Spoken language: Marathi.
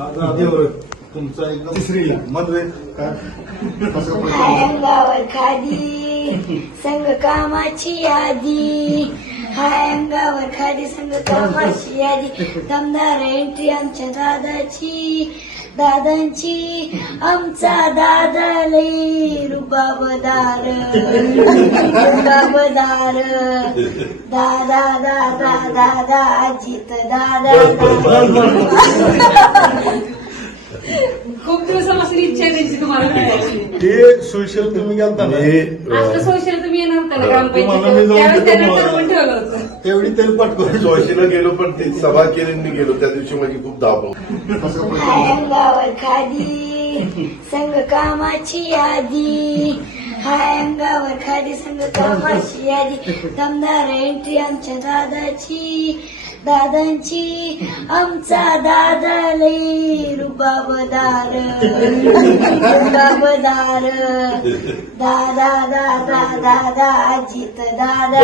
तुमचा एकदम तिसरी मध्ये अंगावर खादी संग कामाची यादी, हाय अंगावर खादी संग कामाची यादी, दमदार एंट्री आमच्या दादांची आमचा दादा लई रुबाबदार दादा दादा दादा अजित दादा खूप दिवसापासून इच्छा आहे त्यांची तुम्हाला भेटायची. हे सोशल तुम्ही गेलता ना आता सोशल तुम्ही येणार होता ना तुम्हाला मी जाऊन ग्रामपंचायतीत, त्यावेळेस त्यांना देतो ठरवून ठेवलं होतं. तेवढी तेल पटकन जोशीला गेलो पण ती सभा केली मी गेलो त्या दिवशी माझी खूप धावपळ. हाय अंगावर खादी संग कामाची यादी, हाय अंगावर खादी संग कामाची यादी, दमदार एंट्री आमच्या दादांची आमचा दादा लई रुबाबदार दादा दादा दादा अजित दादा